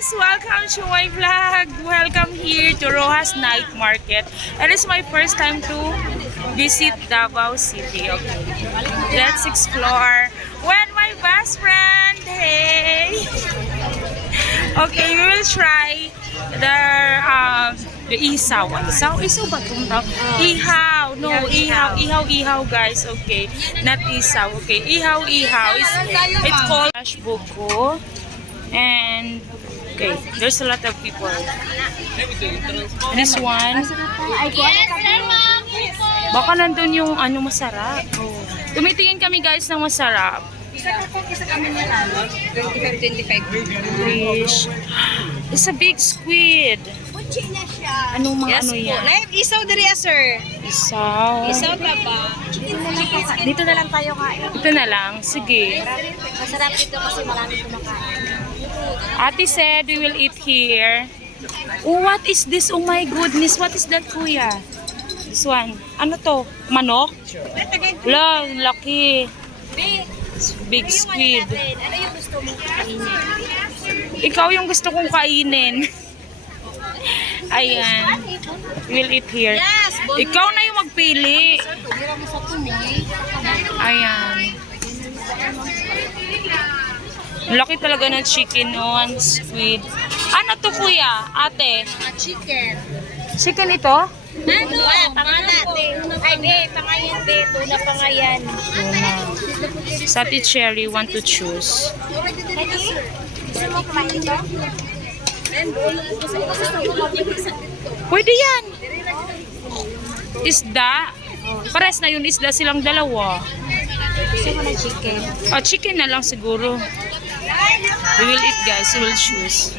guys! Welcome to my vlog! Welcome here to Rojas Night Market. It is my first time to visit Davao City. Okay. Let's explore with my best friend. Hey! Okay, we will try the isaw. Isaw ba itong tawag? Ihaw. No, ihaw guys. Okay. Not isaw. Okay. Ihaw. It's called Ash Buko. And okay, there's a lot of people. This one. Baka nandun yung ano masarap. Tumitingin kami guys ng masarap. Isa kami nila. 25. Fish. It's a big squid. Puchi na siya. Anong mga ano yan? Live isaw diri sir. Isaw. Isaw ta ba? Dito na lang tayo kain. Ito na lang. Sige. Masarap dito kasi marami kumakain. Ate said we will eat here. Oh, what is this? Oh my goodness. What is that, kuya? This one. Ano to? Manok? Wala, laki. Big squid. Ano yung gusto mong kainin? Ikaw yung gusto kong kainin. Ayan. We'll eat here. Ikaw na yung magpili. Ayan. Laki talaga ng chicken on squid. Ano to kuya? Ate? Chicken. Chicken ito? Ano? Pangalan. Ay, pangayan. Tuna pangayan. Sa Ate Cherry want to choose. Gusto mo kumain ito? Pwede yan. Isda. Pares na yun isda silang dalawa. Gusto mo na chicken? Chicken na lang siguro. We will eat guys. We will choose.